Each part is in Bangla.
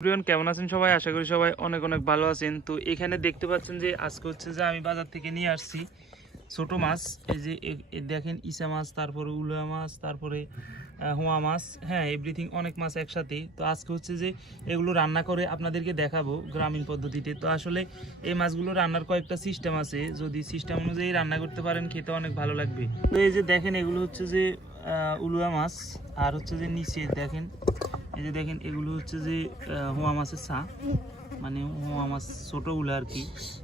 এভরিওয়ান কেমন আছেন সবাই? আশা করি সবাই অনেক অনেক ভালো আছেন। তো এখানে দেখতে পাচ্ছেন যে আজকে হচ্ছে যে আমি বাজার থেকে নিয়ে আসছি ছোট মাছ। এই যে দেখেন ইসা মাছ, তারপরে উলুয়া মাছ, তারপরে হোয়া মাছ, হ্যাঁ এভরিথিং অনেক মাছ একসাথে। তো আজকে হচ্ছে যে এগুলো রান্না করে আপনাদেরকে দেখাবো গ্রামীণ পদ্ধতিতে। তো আসলে এই মাছগুলো রান্নার কয়েকটা সিস্টেম আছে, যদি সিস্টেম অনুযায়ী রান্না করতে পারেন খেতে অনেক ভালো লাগবে। তো এই যে দেখেন এগুলো হচ্ছে যে উলুয়া মাছ, আর হচ্ছে যে নিচে দেখেন এই যে দেখেন এগুলো হচ্ছে যে হোয়া মাছের ছা, মানে হোয়া মাছ ছোটোগুলো আর কি।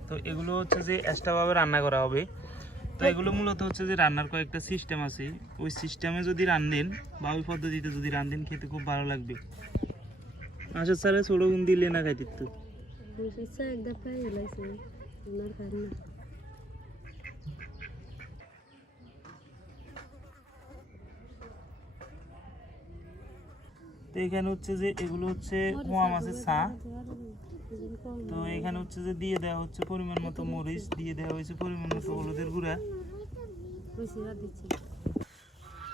তো এগুলো হচ্ছে যে এক্সট্রাভাবে রান্না করা হবে। তো এগুলো মূলত হচ্ছে যে রান্নার কয়েকটা সিস্টেম আছে, ওই সিস্টেমে যদি রান্ধেন বা ওই পদ্ধতিতে যদি রান্ধেন খেতে খুব ভালো লাগবে। আচ্ছা স্যার ছোটো গুণ দিলে না খাইতে তো তো এখানে হচ্ছে যে এগুলো হচ্ছে হোয়া মাছের ছা। তো এখানে হচ্ছে যে দিয়ে দেওয়া হচ্ছে পরিমাণ মতো মরিচ, দিয়ে দেওয়া হয়েছে পরিমাণ মতো হলুদের গুঁড়া,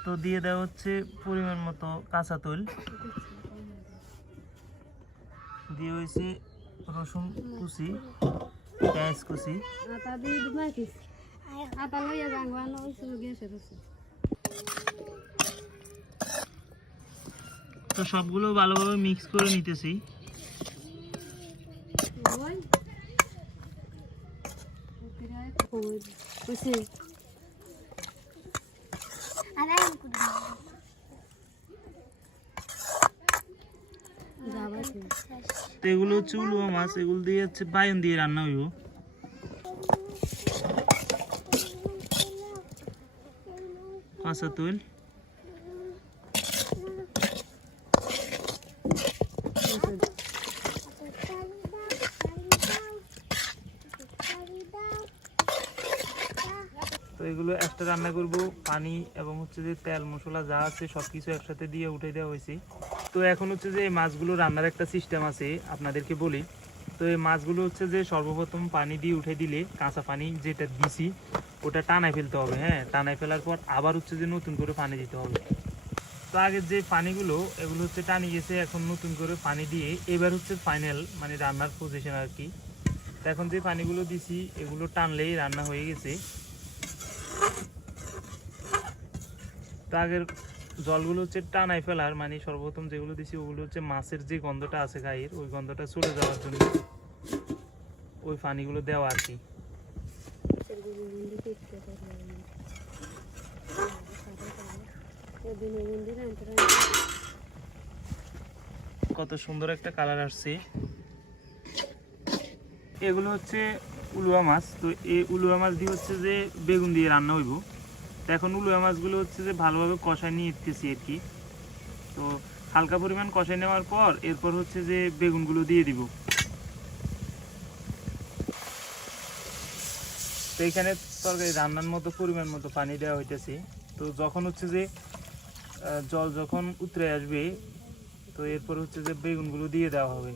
তো দিয়ে দেওয়া হচ্ছে পরিমাণ মতো কাঁচা তৈল, দিয়ে হয়েছে রসুন কুচি, পেঁয়াজ কুচি। তো সবগুলো ভালোভাবে মিক্স করে নিতেছি। তো এগুলো হচ্ছে উলুয়া মাছ, এগুলো দিয়ে হচ্ছে বায়ন দিয়ে রান্না হইব। কাঁচা তৈল, তো এগুলো একটা রান্না করব পানি এবং হচ্ছে যে তেল মশলা যা আছে সব কিছু একসাথে দিয়ে উঠে দেওয়া হয়েছে। তো এখন হচ্ছে যে এই মাছগুলো রান্নার একটা সিস্টেম আছে আপনাদেরকে বলি। তো এই মাছগুলো হচ্ছে যে সর্বপ্রথম পানি দিয়ে উঠে দিলে কাঁচা পানি যেটা দিছি ওটা টানায় ফেলতে হবে, হ্যাঁ টানায় ফেলার পর আবার হচ্ছে যে নতুন করে পানি দিতে হবে। তো আগের যে পানিগুলো এগুলো হচ্ছে টানি গেছে, এখন নতুন করে পানি দিয়ে এবার হচ্ছে ফাইনাল মানে রান্নার পজিশন আর কি। তো এখন যে পানিগুলো দিছি এগুলো টানলেই রান্না হয়ে গেছে। তো আগের জলগুলো হচ্ছে টানায় ফেলার মানে সর্বপ্রথম যেগুলো দিছি ওগুলো হচ্ছে মাছের যে গন্ধটা আছে গায়ের ওই গন্ধটা চলে যাওয়ার জন্য ওই পানিগুলো দেওয়া আর কি। কত সুন্দর একটা কালার আসছে। এগুলো হচ্ছে উলুয়া মাছ। তো এই উলুয়া মাছ দিয়ে হচ্ছে যে বেগুন দিয়ে রান্না হইব। তো এখন উলুয়া মাছগুলো হচ্ছে যে ভালোভাবে কষায় নিয়ে নিতেছি আর কি। তো হালকা পরিমাণ কষায় নেওয়ার পর এরপর হচ্ছে যে বেগুনগুলো দিয়ে দিব। তো এখানে তরকারি রান্নার মতো পরিমাণ মতো পানি দেওয়া হইতেছে। তো যখন হচ্ছে যে জল যখন উতরে আসবে তো এরপর হচ্ছে যে বেগুনগুলো দিয়ে দেওয়া হবে।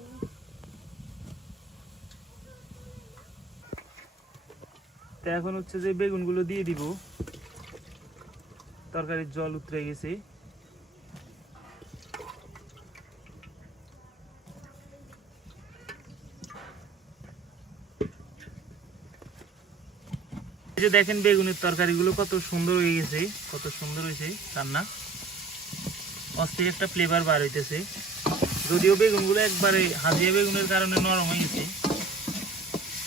তো এখন হচ্ছে যে বেগুনগুলো দিয়ে দিব, তরকারির জল উতরে গেছে। এই যে দেখেন বেগুনের তরকারিগুলো কত সুন্দর হয়ে গেছে, কত সুন্দর হয়েছে রান্না, অস্থির একটা ফ্লেভার বার হইতেছে। যদিও বেগুনগুলো একবারে হাজিয়া বেগুনের কারণে নরম হয়ে গেছে,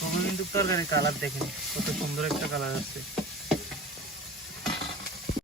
তবে কিন্তু তরকারির কালার দেখেন কত সুন্দর একটা কালার আসছে।